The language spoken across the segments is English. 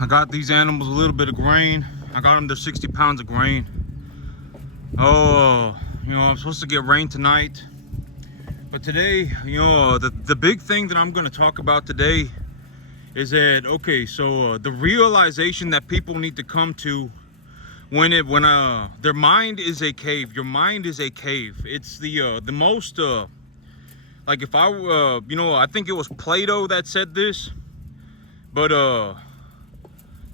I got these animals a little bit of grain. I got them their 60 pounds of grain. Oh, I'm supposed to get rain tonight. But today, the big thing that I'm going to talk about today is that, okay, so the realization that people need to come to when their mind is a cave. Your mind is a cave. It's the most, like if I think it was Plato that said this, but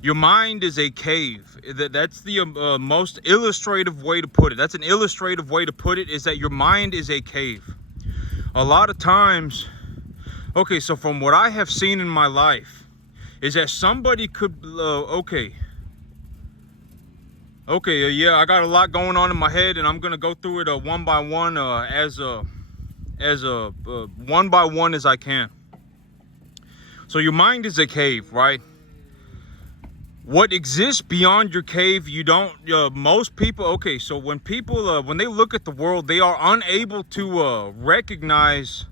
your mind is a cave. That's the most illustrative way to put it. That's an illustrative way to put it, is that your mind is a cave. A lot of times, okay, so from what I have seen in my life, is that somebody could, yeah, I got a lot going on in my head, and I'm gonna go through it one by one, as one by one as I can. So your mind is a cave, right? What exists beyond your cave, you don't, most people, okay, so when people, when they look at the world, they are unable to recognize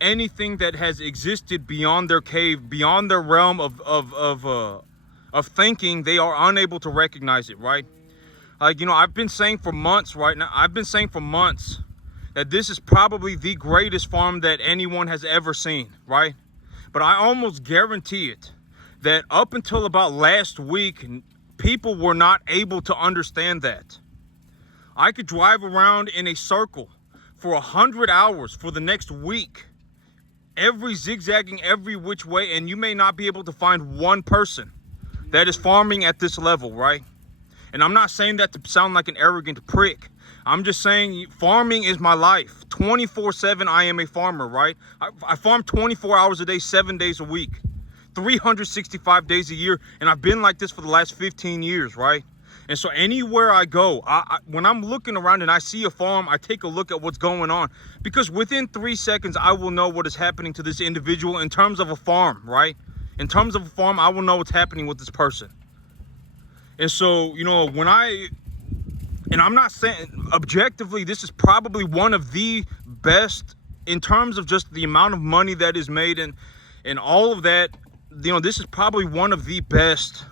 anything that has existed beyond their cave, beyond their realm of thinking. They are unable to recognize it, right? Like, I've been saying for months right now, that this is probably the greatest farm that anyone has ever seen, right? But I almost guarantee it, that up until about last week, people were not able to understand that. I could drive around in a circle for 100 hours for the next week, zigzagging every which way, and you may not be able to find one person that is farming at this level, right? And I'm not saying that to sound like an arrogant prick. I'm just saying farming is my life. 24/7 I am a farmer, right? I farm 24 hours a day, 7 days a week. 365 days a year, and I've been like this for the last 15 years, right? And so anywhere I go, when I'm looking around and I see a farm, I take a look at what's going on, because within 3 seconds I will know what is happening to this individual in terms of a farm, right? In terms of a farm, I will know what's happening with this person. And so, and I'm not saying, objectively, this is probably one of the best in terms of just the amount of money that is made and all of that. This is probably one of the best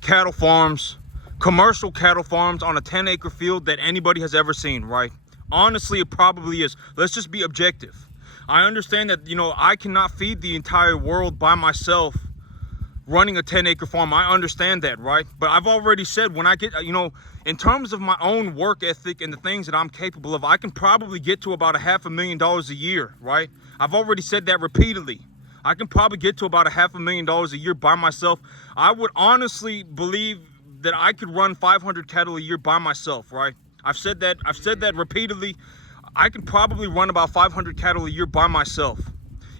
cattle farms, commercial cattle farms on a 10-acre field that anybody has ever seen, right? Honestly, it probably is. Let's just be objective. I understand that, I cannot feed the entire world by myself running a 10-acre farm. I understand that, right? But I've already said, when I get, in terms of my own work ethic and the things that I'm capable of, I can probably get to about $500,000 a year, right? I've already said that repeatedly. I can probably get to about $500,000 a year by myself. I would honestly believe that I could run 500 cattle a year by myself, right? I've said that repeatedly. I can probably run about 500 cattle a year by myself.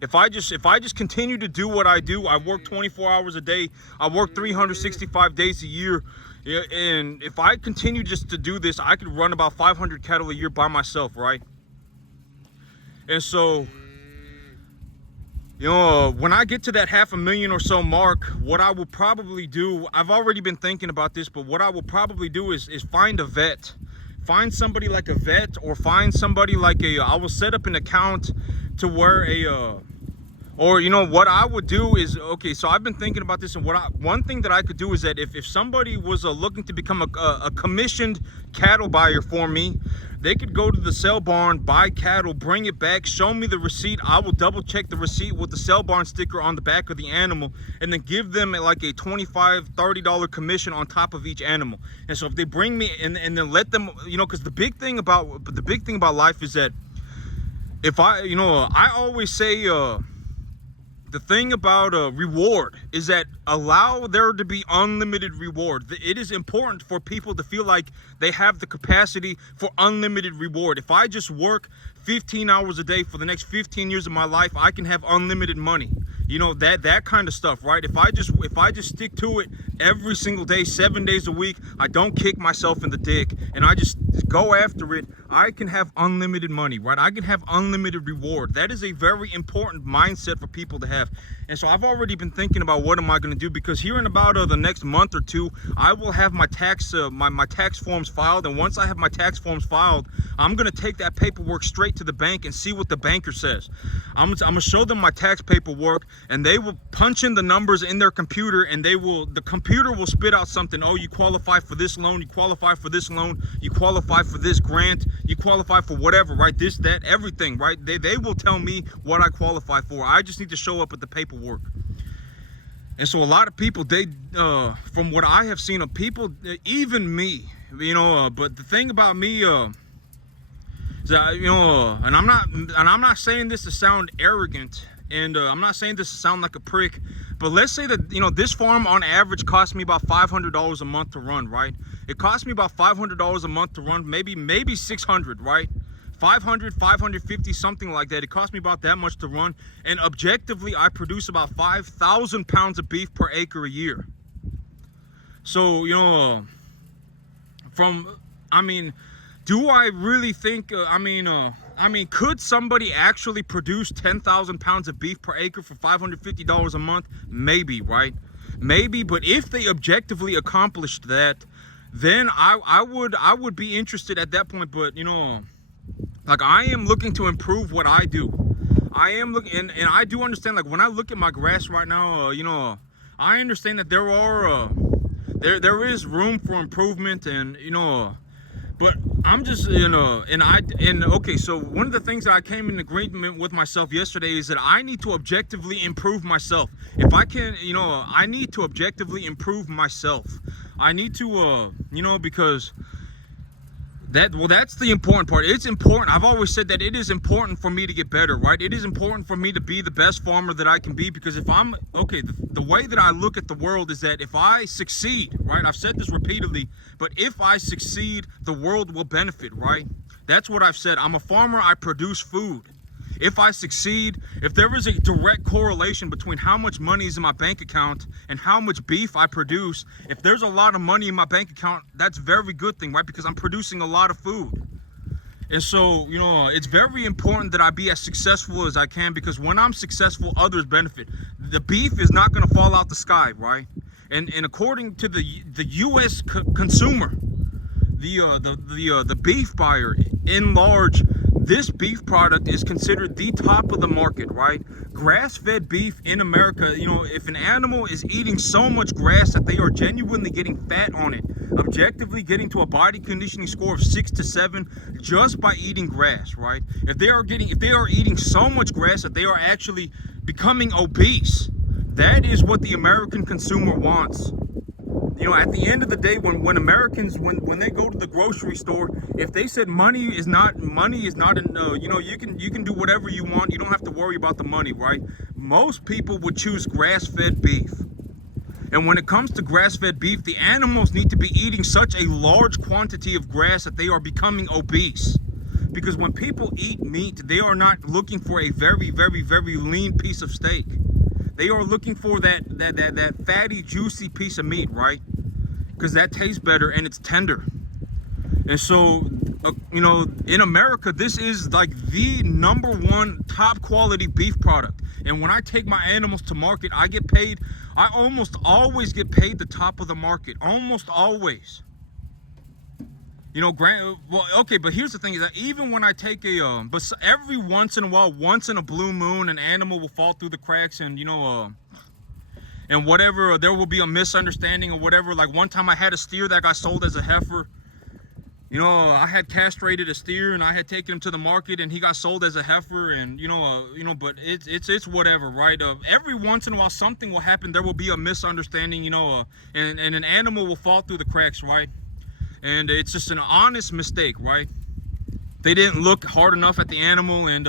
If I just continue to do what I do, I work 24 hours a day. I work 365 days a year. And if I continue just to do this, I could run about 500 cattle a year by myself, right? And so, when I get to that $500,000 or so mark, what I will probably do, I've already been thinking about this, but what I will probably do is find a vet. Find somebody like a vet, or find somebody like I will set up an account to where what I would do is, okay, so I've been thinking about this, and one thing that I could do is that if somebody was looking to become a commissioned cattle buyer for me, they could go to the sale barn, buy cattle, bring it back, show me the receipt. I will double check the receipt with the sale barn sticker on the back of the animal, and then give them like a $25, $30 commission on top of each animal. And so if they bring me and then let them, because the big thing about life is that if I always say, the thing about reward is that allow there to be unlimited reward. It is important for people to feel like they have the capacity for unlimited reward. If I just work 15 hours a day for the next 15 years of my life, I can have unlimited money. That kind of stuff, right? If I just stick to it every single day, 7 days a week, I don't kick myself in the dick, and I just go after it, I can have unlimited money, right? I can have unlimited reward. That is a very important mindset for people to have. And so I've already been thinking about what am I going to do, because here in about the next month or two, I will have my tax my tax forms filed. And once I have my tax forms filed, I'm going to take that paperwork straight right to the bank and see what the banker says. I'm gonna show them my tax paperwork, and they will punch in the numbers in their computer, and the computer will spit out something. Oh, you qualify for this loan, you qualify for this loan, you qualify for this grant, you qualify for whatever, right? This, that, everything, right? They will tell me what I qualify for. I just need to show up with the paperwork. And so a lot of people, they from what I have seen of people, even me, but the thing about me is that, and I'm not saying this to sound arrogant, and I'm not saying this to sound like a prick, but let's say that, this farm on average costs me about $500 a month to run, right? It costs me about $500 a month to run, maybe 600, right? 500, 550, something like that. It costs me about that much to run, and objectively I produce about 5,000 pounds of beef per acre a year. So, do I really think, could somebody actually produce 10,000 pounds of beef per acre for $550 a month? Maybe, right? Maybe, but if they objectively accomplished that, then I would be interested at that point. But, like, I am looking to improve what I do. I am looking, and I do understand, like, when I look at my grass right now, I understand that there is room for improvement, and, but I'm just, okay, so one of the things that I came in agreement with myself yesterday is that I need to objectively improve myself. If I can, I need to objectively improve myself. I need to, because that's the important part. It's important. I've always said that it is important for me to get better, right? It is important for me to be the best farmer that I can be, because if I'm, the way that I look at the world is that if I succeed, right? I've said this repeatedly, but if I succeed, the world will benefit, right? That's what I've said. I'm a farmer. I produce food. If I succeed, if there is a direct correlation between how much money is in my bank account and how much beef I produce, if there's a lot of money in my bank account, that's a very good thing, right? Because I'm producing a lot of food. And so, it's very important that I be as successful as I can, because when I'm successful, others benefit. The beef is not going to fall out the sky, right? And according to the U.S. consumer, the beef buyer in large, this beef product is considered the top of the market, right? Grass-fed beef in America, if an animal is eating so much grass that they are genuinely getting fat on it, objectively getting to a body conditioning score of 6 to 7 just by eating grass, right? If they are eating so much grass that they are actually becoming obese, that is what the American consumer wants. At the end of the day, when Americans, when they go to the grocery store, if they said money is not you can do whatever you want, you don't have to worry about the money, right? Most people would choose grass-fed beef. And when it comes to grass-fed beef, the animals need to be eating such a large quantity of grass that they are becoming obese. Because when people eat meat, they are not looking for a very, very, very lean piece of steak. They are looking for that fatty, juicy piece of meat, right? Because that tastes better and it's tender. And so, in America, this is like the #1 top quality beef product. And when I take my animals to market, I almost always get paid the top of the market. Almost always. But here's the thing, is that even when I take but every once in a while, once in a blue moon, an animal will fall through the cracks, and and whatever, there will be a misunderstanding or whatever. Like one time I had a steer that got sold as a heifer. I had castrated a steer and I had taken him to the market and he got sold as a heifer, and but it's whatever, right? Every once in a while something will happen. There will be a misunderstanding, and an animal will fall through the cracks, right? And it's just an honest mistake, right? They didn't look hard enough at the animal, and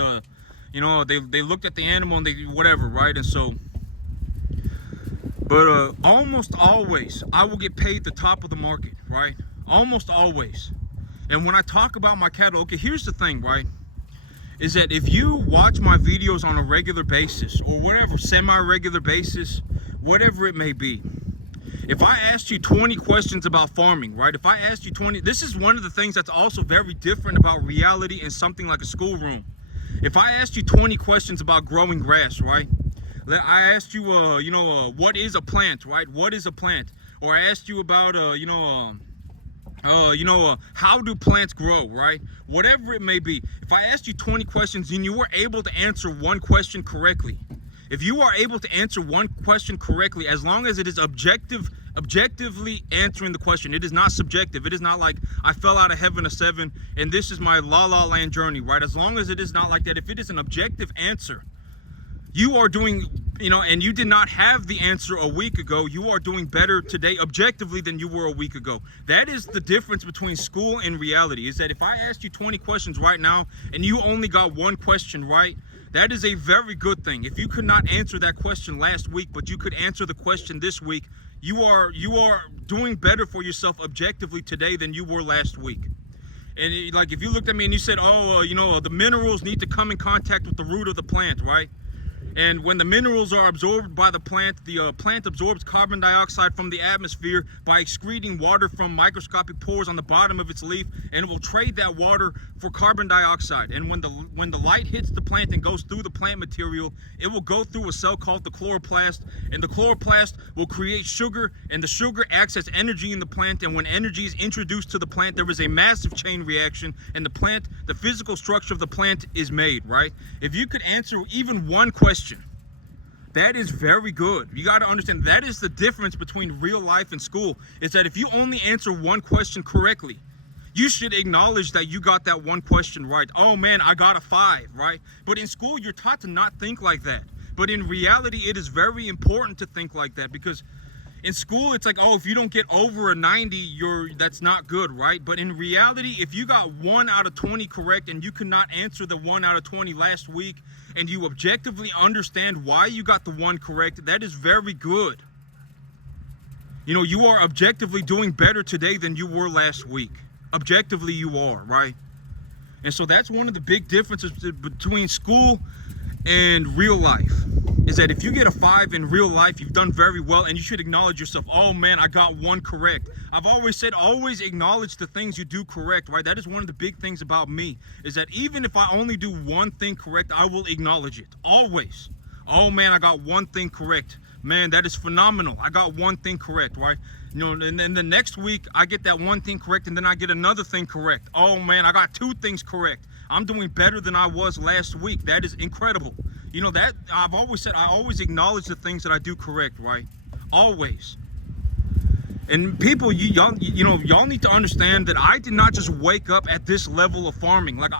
they looked at the animal and they whatever, right? And so, but almost always I will get paid the top of the market, right? Almost always. And when I talk about my cattle, okay, here's the thing, right? Is that if you watch my videos on a regular basis, or whatever, semi-regular basis, whatever it may be, if I asked you 20 questions about farming, right? If I asked you 20, this is one of the things that's also very different about reality and something like a schoolroom. If I asked you 20 questions about growing grass, right? I asked you, what is a plant, right? What is a plant? Or I asked you about, how do plants grow, right? Whatever it may be. If I asked you 20 questions and you were able to answer one question correctly, if you are able to answer one question correctly, as long as it is objectively answering the question, it is not subjective. It is not like I fell out of heaven a 7 and this is my La La Land journey, right? As long as it is not like that, if it is an objective answer, you are doing, and you did not have the answer a week ago, you are doing better today objectively than you were a week ago. That is the difference between school and reality, is that if I asked you 20 questions right now and you only got one question right, that is a very good thing. If you could not answer that question last week, but you could answer the question this week, you are doing better for yourself objectively today than you were last week. And like if you looked at me and you said, the minerals need to come in contact with the root of the plant, right? And when the minerals are absorbed by the plant absorbs carbon dioxide from the atmosphere by excreting water from microscopic pores on the bottom of its leaf, and it will trade that water for carbon dioxide. And when the light hits the plant and goes through the plant material, it will go through a cell called the chloroplast, and the chloroplast will create sugar, and the sugar acts as energy in the plant. And when energy is introduced to the plant, there is a massive chain reaction, and the physical structure of the plant is made, right? If you could answer even one question, that is very good. You got to understand that is the difference between real life and school, is that if you only answer one question correctly, you should acknowledge that you got that one question right. Oh man, I got a 5, right? But in school, you're taught to not think like that. But in reality, it is very important to think like that, because in school, it's like, oh, if you don't get over a 90, that's not good, right? But in reality, if you got 1 out of 20 correct and you could not answer the 1 out of 20 last week, and you objectively understand why you got the 1 correct, that is very good. You are objectively doing better today than you were last week. Objectively, you are, right? And so that's one of the big differences between school and real life, is that if you get a 5 in real life, you've done very well, and you should acknowledge yourself. Oh man, I got 1 correct. I've always said, always acknowledge the things you do correct, right? That is one of the big things about me, is that even if I only do one thing correct, I will acknowledge it, always. Oh man, I got 1 thing correct. Man, that is phenomenal. I got 1 thing correct, right? And then the next week, I get that 1 thing correct, and then I get another thing correct. Oh man, I got 2 things correct. I'm doing better than I was last week. That is incredible. That I've always said, I always acknowledge the things that I do correct, right? Always. And people, y'all need to understand that I did not just wake up at this level of farming. Like,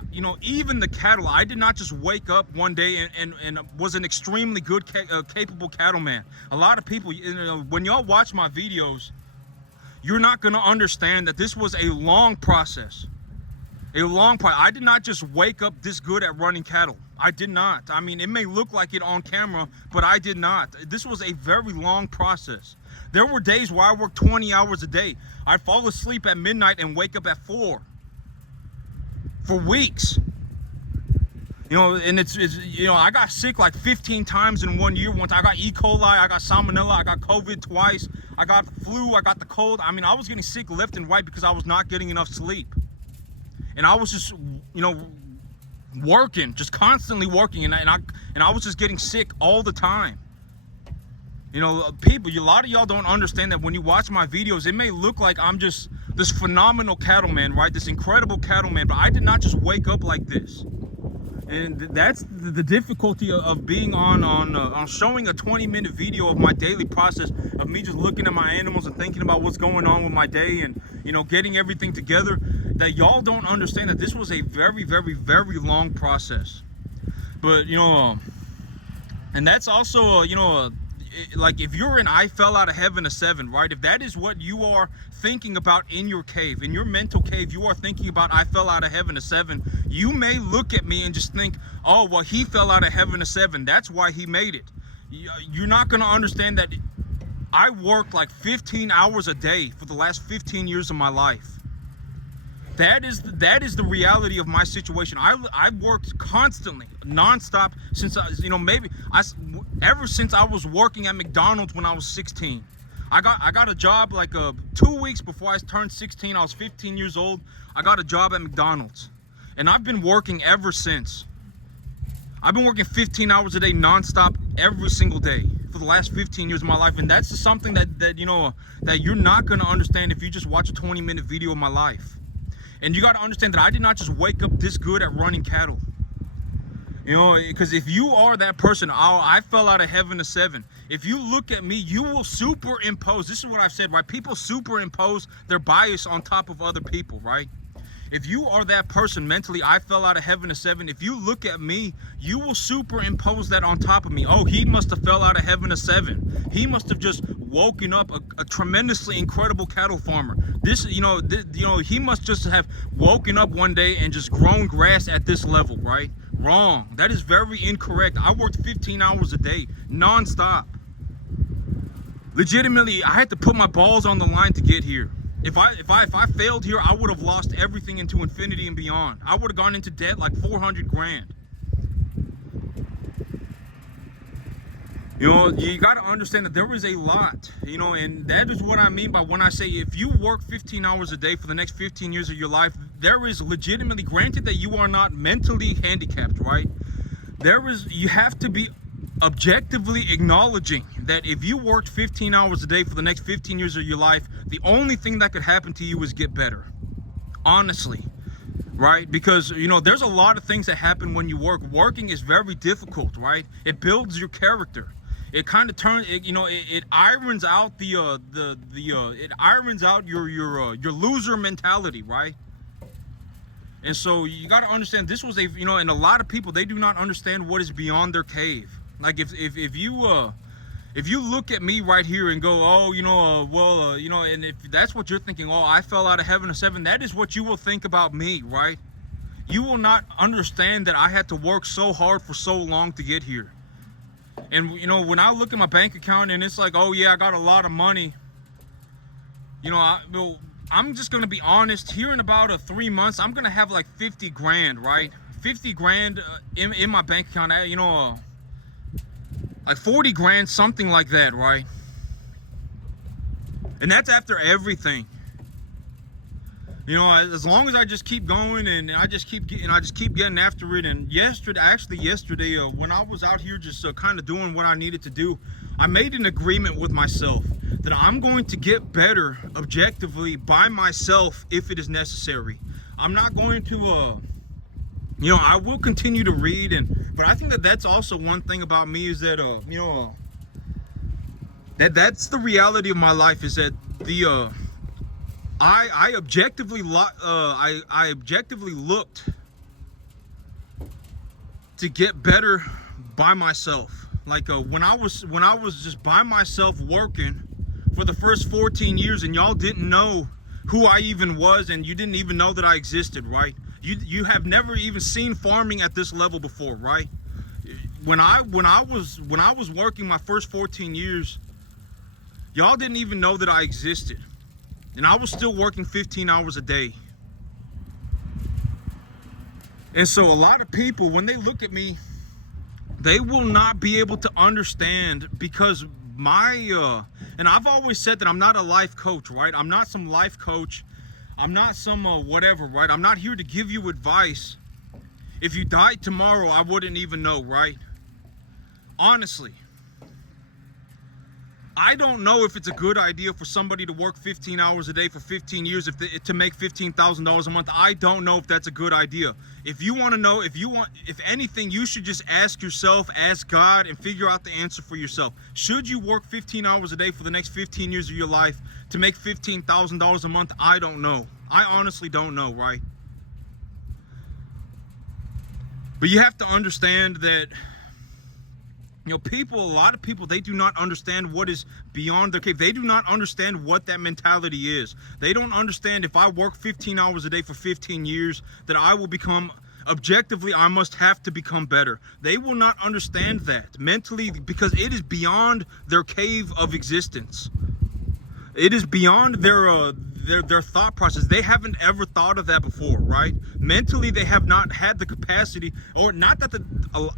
even the cattle, I did not just wake up one day and was an extremely good, capable cattleman. A lot of people, when y'all watch my videos, you're not going to understand that this was a long process. I did not just wake up this good at running cattle. I did not. I mean, it may look like it on camera, but I did not. This was a very long process. There were days where I worked 20 hours a day. I'd fall asleep at midnight and wake up at 4 for weeks. And it's I got sick like 15 times in 1 year. Once I got E. coli, I got salmonella, I got COVID twice, I got flu, I got the cold. I mean, I was getting sick left and right because I was not getting enough sleep. And I was just, working, just constantly working, and I was just getting sick all the time. People, a lot of y'all don't understand that when you watch my videos, it may look like I'm just this phenomenal cattleman, right? This incredible cattleman, but I did not just wake up like this. And that's the difficulty of being on showing a 20-minute video of my daily process of me just looking at my animals and thinking about what's going on with my day and, getting everything together. That y'all don't understand that this was a very, very, very long process. But, and that's also, like if you're in I fell out of heaven a 7, right? If that is what you are thinking about in your cave, in your mental cave, you are thinking about I fell out of heaven a 7, you may look at me and just think, oh, well, he fell out of heaven a 7. That's why he made it. You're not going to understand that I worked like 15 hours a day for the last 15 years of my life. That is the reality of my situation. I worked constantly, nonstop since ever since I was working at McDonald's when I was 16. I got a job like 2 weeks before I turned 16. I was 15 years old. I got a job at McDonald's, and I've been working ever since. I've been working 15 hours a day nonstop every single day for the last 15 years of my life, and that's something that you know, that you're not going to understand if you just watch a 20-minute video of my life. And you got to understand that I did not just wake up this good at running cattle. You know, because if you are that person, I fell out of heaven to 7. If you look at me, you will superimpose. This is what I've said, right? People superimpose their bias on top of other people, right? If you are that person mentally, I fell out of heaven to 7. If you look at me, you will superimpose that on top of me. Oh, he must have fell out of heaven to 7. He must have just woken up a tremendously incredible cattle farmer. This, you know, he must just have woken up one day and just grown grass at this level, right? Wrong. That is very incorrect. I worked 15 hours a day, nonstop. Legitimately, I had to put my balls on the line to get here. If I failed here, I would have lost everything into infinity and beyond. I would have gone into debt like 400 grand. You know, you got to understand that there is a lot, you know, and that is what I mean by when I say if you work 15 hours a day for the next 15 years of your life, there is legitimately, granted that you are not mentally handicapped, right? You have to be objectively acknowledging that if you worked 15 hours a day for the next 15 years of your life, the only thing that could happen to you is get better. Honestly, right? Because, you know, there's a lot of things that happen when you work. Working is very difficult, right? It builds your character. It kind of turns, you know, it irons out it irons out your loser mentality, right? And so you got to understand, this was you know, and a lot of people, they do not understand what is beyond their cave. Like if you look at me right here and go, oh, you know, you know, and if that's what you're thinking, oh, I fell out of heaven to 7, that is what you will think about me, right? You will not understand that I had to work so hard for so long to get here. And, you know, when I look at my bank account and it's like, oh yeah, I got a lot of money, you know, I'm just going to be honest, here in about 3 months, I'm going to have like 50 grand, right? 50 grand in my bank account, you know, like 40 grand, something like that, right? And that's after everything. You know, as long as I just keep going and I just keep getting after it. And yesterday, when I was out here just kind of doing what I needed to do, I made an agreement with myself that I'm going to get better objectively by myself if it is necessary. I'm not going to, you know, I will continue to read, but I think that that's also one thing about me is that, you know, that's the reality of my life, is that I objectively looked to get better by myself. Like when I was just by myself working for the first 14 years, and y'all didn't know who I even was, and you didn't even know that I existed, right? You have never even seen farming at this level before, right? When I was working my first 14 years, y'all didn't even know that I existed. And I was still working 15 hours a day. And so a lot of people, when they look at me, they will not be able to understand, because and I've always said that I'm not a life coach, right? I'm not some life coach. I'm not some whatever, right? I'm not here to give you advice. If you died tomorrow, I wouldn't even know, right? Honestly. I don't know if it's a good idea for somebody to work 15 hours a day for 15 years to make $15,000 a month. I don't know if that's a good idea. If you want to know, if anything, you should just ask yourself, ask God, and figure out the answer for yourself. Should you work 15 hours a day for the next 15 years of your life to make $15,000 a month? I don't know. I honestly don't know, right? But you have to understand that, you know, a lot of people, they do not understand what is beyond their cave. They do not understand what that mentality is. They don't understand if I work 15 hours a day for 15 years, that I will become, objectively, I must have to become better. They will not understand that mentally, because it is beyond their cave of existence. It is beyond their thought process. They haven't ever thought of that before, right? Mentally, they have not had the capacity, or not that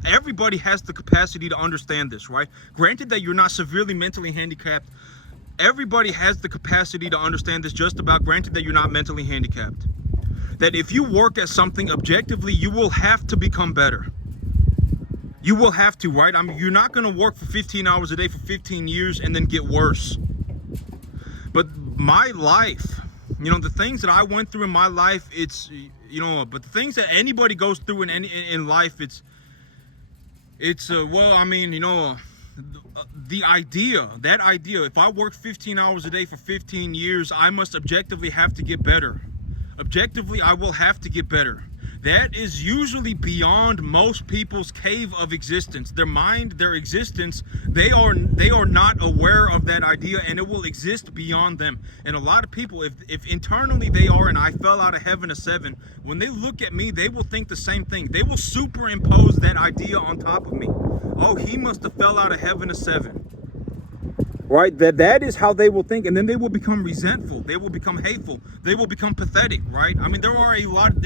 everybody has the capacity to understand this, right? Granted that you're not severely mentally handicapped, everybody has the capacity to understand this just about, granted that you're not mentally handicapped. That if you work at something objectively, you will have to become better. You will have to, right? I mean, you're not going to work for 15 hours a day for 15 years and then get worse. But my life, the things that I went through in my life, it's, but the things that anybody goes through in life, the idea, if I work 15 hours a day for 15 years, I must objectively have to get better. Objectively, I will have to get better. That is usually beyond most people's cave of existence. Their mind, their existence, they are not aware of that idea, and it will exist beyond them. And a lot of people, if internally they are, and I fell out of heaven a 7, when they look at me, they will think the same thing. They will superimpose that idea on top of me. Oh, he must have fell out of heaven a 7. Right? That is how they will think, and then they will become resentful. They will become hateful. They will become pathetic, right? I mean, there are a lot of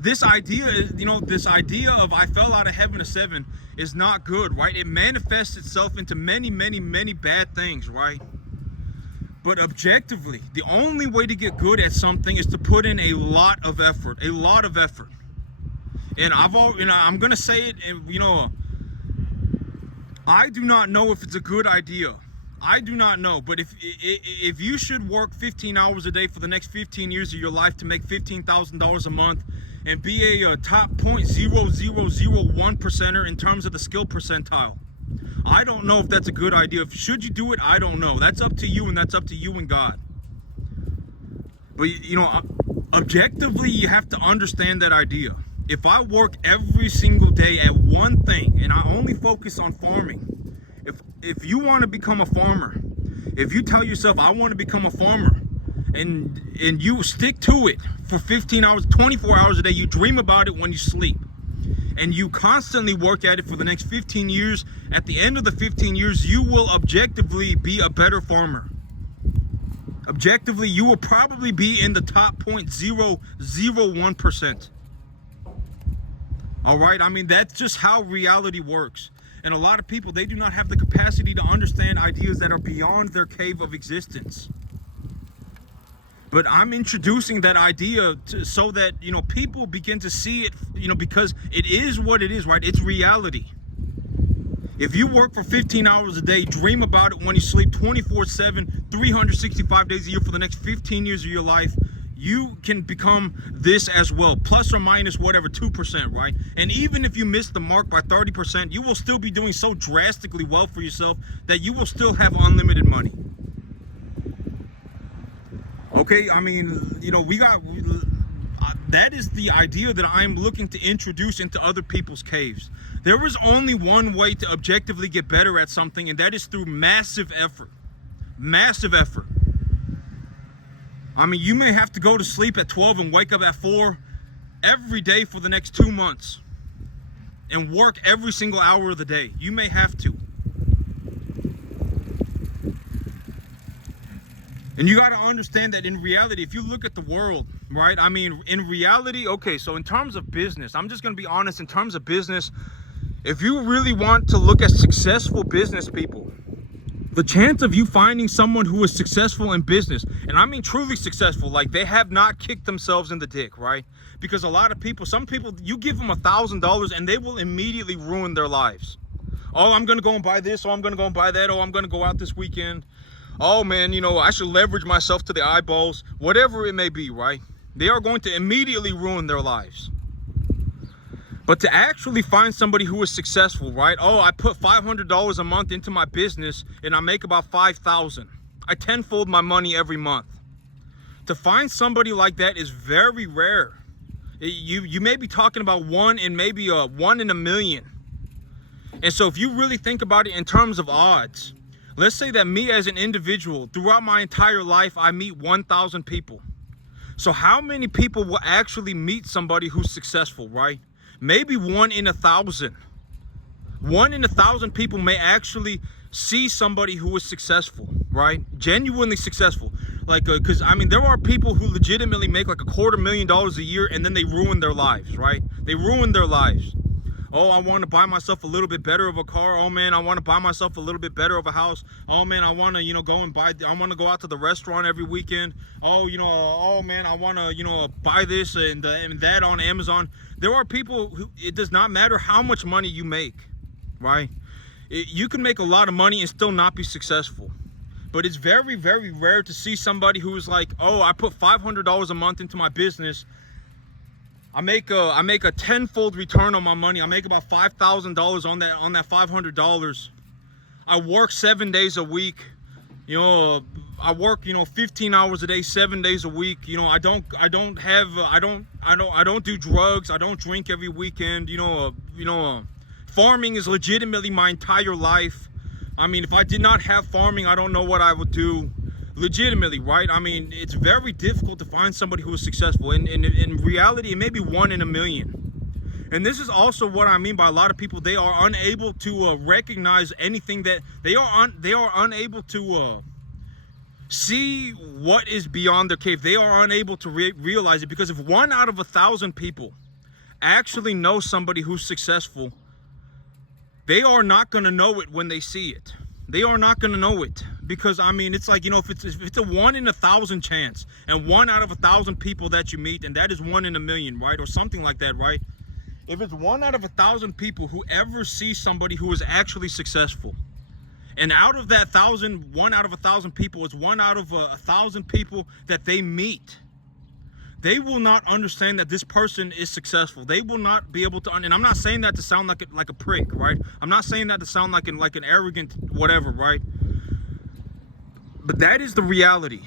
this idea is, this idea of I fell out of heaven a 7 is not good, right? It manifests itself into many, many, many bad things, right? But objectively, the only way to get good at something is to put in a lot of effort, And I'm gonna say it, I do not know if it's a good idea. I do not know, but if you should work 15 hours a day for the next 15 years of your life to make $15,000 a month and be a top 0.0001% in terms of the skill percentile, I don't know if that's a good idea. Should you do it? I don't know. That's up to you, and that's up to you and God. But objectively, you have to understand that idea. If I work every single day at one thing and I only focus on farming, if you want to become a farmer, if you tell yourself I want to become a farmer, and you stick to it for 15 hours, 24 hours a day, you dream about it when you sleep, and you constantly work at it for the next 15 years, at the end of the 15 years, you will objectively be a better farmer. Objectively, you will probably be in the top 0.001%. All right? I mean, that's just how reality works. And a lot of people, they do not have the capacity to understand ideas that are beyond their cave of existence. But I'm introducing that idea so that, people begin to see it, because it is what it is, right? It's reality. If you work for 15 hours a day, dream about it when you sleep 24/7, 365 days a year for the next 15 years of your life, you can become this as well, plus or minus whatever, 2%, right? And even if you miss the mark by 30%, you will still be doing so drastically well for yourself that you will still have unlimited money. Okay, I mean, that is the idea that I'm looking to introduce into other people's caves. There is only one way to objectively get better at something, and that is through massive effort. Massive effort. I mean, you may have to go to sleep at 12 and wake up at 4 every day for the next 2 months and work every single hour of the day. You may have to. And you got to understand that in reality, if you look at the world, right? I mean, in reality, okay, so in terms of business, I'm just going to be honest, in terms of business, if you really want to look at successful business people, the chance of you finding someone who is successful in business, and I mean truly successful, like they have not kicked themselves in the dick, right? Because a lot of people, some people, you give them $1,000 and they will immediately ruin their lives. Oh, I'm going to go and buy this. Oh, I'm going to go and buy that. Oh, I'm going to go out this weekend. Oh man, I should leverage myself to the eyeballs, whatever it may be, right? They are going to immediately ruin their lives. But to actually find somebody who is successful, right? Oh, I put $500 a month into my business and I make about $5,000. I tenfold my money every month. To find somebody like that is very rare. You may be talking about one in maybe 1 in a million. And so if you really think about it in terms of odds, let's say that me as an individual, throughout my entire life, I meet 1,000 people. So how many people will actually meet somebody who's successful, right? Maybe 1 in 1,000. 1 in 1,000 people may actually see somebody who is successful, right? Genuinely successful. Like, because I mean, there are people who legitimately make like $250,000 a year and then they ruin their lives, right? They ruin their lives. Oh, I want to buy myself a little bit better of a car. Oh man, I want to buy myself a little bit better of a house. Oh man, I want to, I want to go out to the restaurant every weekend. Oh, oh man, I want to, buy this and that on Amazon. There are people who, it does not matter how much money you make. right? You can make a lot of money and still not be successful. But it's very, very rare to see somebody who is like, oh, I put $500 a month into my business. I make a tenfold return on my money. I make about $5,000 on that $500. I work 7 days a week. I work 15 hours a day, 7 days a week. I don't do drugs. I don't drink every weekend. Farming is legitimately my entire life. I mean, if I did not have farming, I don't know what I would do. Legitimately, right? I mean, it's very difficult to find somebody who is successful. In reality, it may be 1 in a million. And this is also what I mean by a lot of people. They are unable to recognize anything that they are unable to see what is beyond their cave. They are unable to realize it, because if 1 out of 1,000 people actually know somebody who's successful, they are not going to know it when they see it. They are not going to know it, because I mean, it's like, if it's a 1 in 1,000 chance, and 1 out of 1,000 people that you meet, and that is 1 in a million, right? Or something like that, right? If it's 1 out of 1,000 people who ever see somebody who is actually successful, and out of that 1,000, 1 out of 1,000 people is 1 out of 1,000 people that they meet, they will not understand that this person is successful. They will not be able to, and I'm not saying that to sound like a prick, right? I'm not saying that to sound like an arrogant whatever, right? But that is the reality.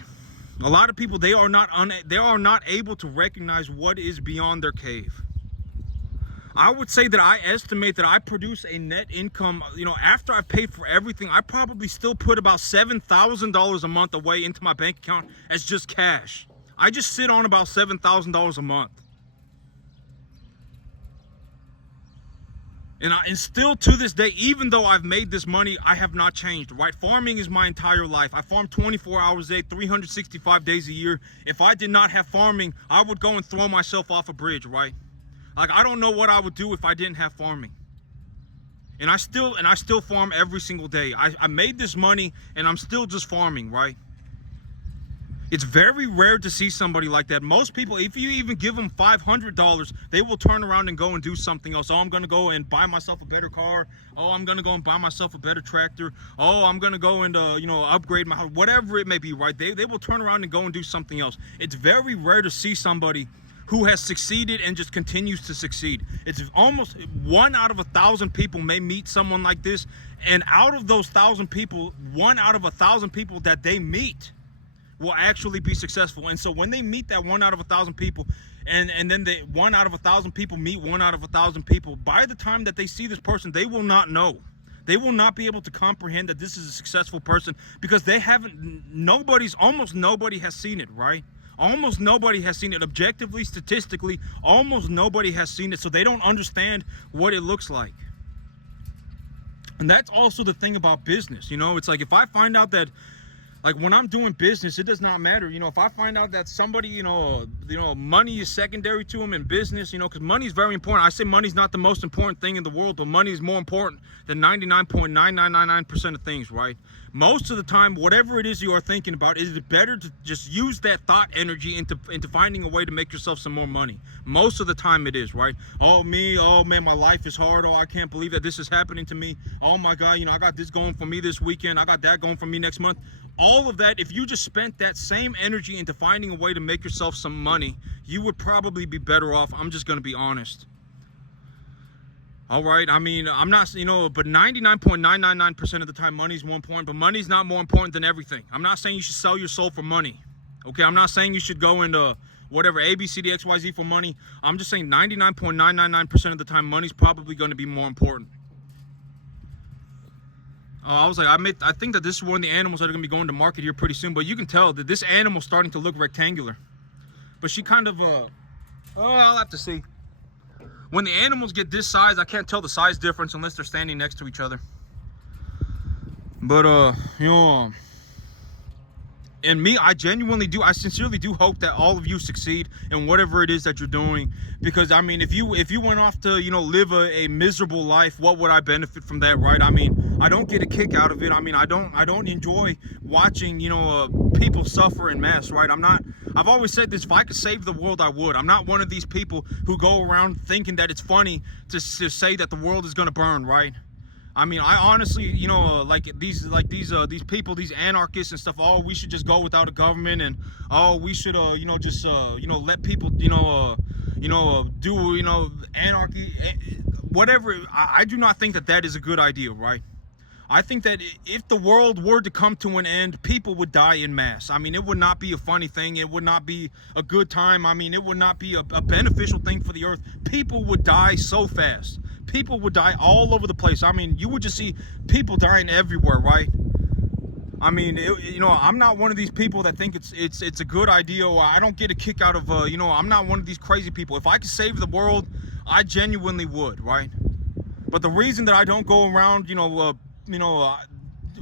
A lot of people, they are not able to recognize what is beyond their cave. I would say that I estimate that I produce a net income, after I've paid for everything, I probably still put about $7,000 a month away into my bank account as just cash. I just sit on about $7,000 a month. And still to this day, even though I've made this money, I have not changed, right? Farming is my entire life. I farm 24 hours a day, 365 days a year. If I did not have farming, I would go and throw myself off a bridge, right? Like, I don't know what I would do if I didn't have farming. And I still farm every single day. I made this money and I'm still just farming, right? It's very rare to see somebody like that. Most people, if you even give them $500, they will turn around and go and do something else. Oh, I'm going to go and buy myself a better car. Oh, I'm going to go and buy myself a better tractor. Oh, I'm going to go and, upgrade my house. Whatever it may be, right? They will turn around and go and do something else. It's very rare to see somebody who has succeeded and just continues to succeed. It's almost 1 out of 1,000 people may meet someone like this. And out of those 1,000 people, 1 out of 1,000 people that they meet will actually be successful. And so when they meet that 1 out of 1,000 people, and then the 1 out of 1,000 people meet 1 out of 1,000 people, by the time that they see this person, they will not know. They will not be able to comprehend that this is a successful person, because almost nobody has seen it, right? Almost nobody has seen it. Objectively, statistically, almost nobody has seen it, so they don't understand what it looks like. And that's also the thing about business. It's like, if I find out that, like, when I'm doing business, it does not matter. If I find out that somebody, money is secondary to them in business, because money is very important. I say money is not the most important thing in the world, but money is more important than 99.9999% of things, right? Most of the time, whatever it is you are thinking about, is it better to just use that thought energy into finding a way to make yourself some more money? Most of the time it is, right? Oh man, my life is hard. Oh, I can't believe that this is happening to me. Oh my God, I got this going for me this weekend. I got that going for me next month. All of that, if you just spent that same energy into finding a way to make yourself some money, you would probably be better off. I'm just going to be honest. All right. I mean, I'm not, but 99.999% of the time, money is more important, but money's not more important than everything. I'm not saying you should sell your soul for money. Okay. I'm not saying you should go into whatever, A, B, C, D, X, Y, Z for money. I'm just saying 99.999% of the time, money's probably going to be more important. I was like, I think that this is one of the animals that are going to be going to market here pretty soon. But you can tell that this animal's starting to look rectangular. But she kind of, I'll have to see. When the animals get this size, I can't tell the size difference unless they're standing next to each other. But, and me, I sincerely do hope that all of you succeed in whatever it is that you're doing. Because, I mean, if you went off to, live a miserable life, what would I benefit from that, right? I mean, I don't get a kick out of it. I mean, I don't enjoy watching, people suffer in mass, right? I've always said this, if I could save the world, I would. I'm not one of these people who go around thinking that it's funny to say that the world is going to burn, right? I mean, I honestly, you know, like these people, these anarchists and stuff. Oh, we should just go without a government, and oh, we should, you know, just, you know, let people, do, you know, anarchy, whatever. I do not think that that is a good idea, right? I think that if the world were to come to an end, people would die in mass. I mean, it would not be a funny thing. It would not be a good time. I mean, it would not be a beneficial thing for the earth. People would die so fast. People would die all over the place. I mean, you would just see people dying everywhere, right? I mean, you know, I'm not one of these people that think it's a good idea, or I don't get a kick out of, you know, I'm not one of these crazy people. If I could save the world, I genuinely would, right? But the reason that I don't go around,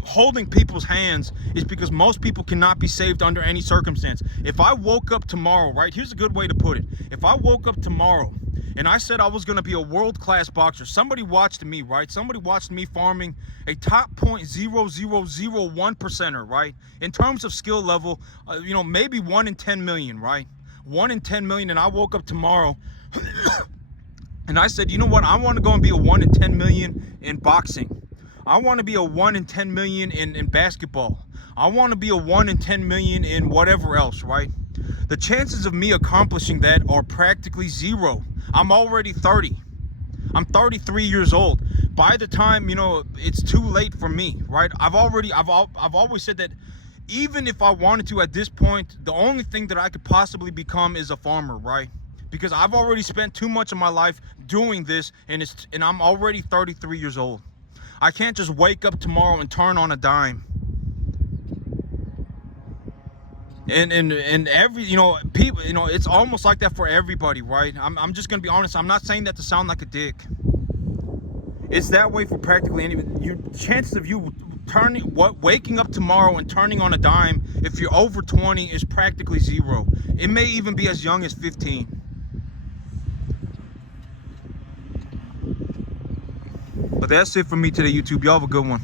holding people's hands is because most people cannot be saved under any circumstance. If I woke up tomorrow, right? Here's a good way to put it. If I woke up tomorrow and I said I was going to be a world-class boxer, somebody watched me, right? Somebody watched me farming a top 0.0001%er, right? In terms of skill level, maybe 1 in 10 million, right? 1 in 10 million, and I woke up tomorrow and I said, you know what? I want to go and be a 1 in 10 million in boxing. I want to be a 1 in 10 million in basketball. I want to be a 1 in 10 million in whatever else, right? The chances of me accomplishing that are practically zero. I'm already 30. I'm 33 years old. By the time, it's too late for me, right? I've always said that even if I wanted to at this point, the only thing that I could possibly become is a farmer, right? Because I've already spent too much of my life doing this, and I'm already 33 years old. I can't just wake up tomorrow and turn on a dime. And every, people, it's almost like that for everybody, right? I'm just gonna be honest. I'm not saying that to sound like a dick. It's that way for practically anybody. Chances of you waking up tomorrow and turning on a dime, if you're over 20, is practically zero. It may even be as young as 15. But that's it for me today, YouTube. Y'all have a good one.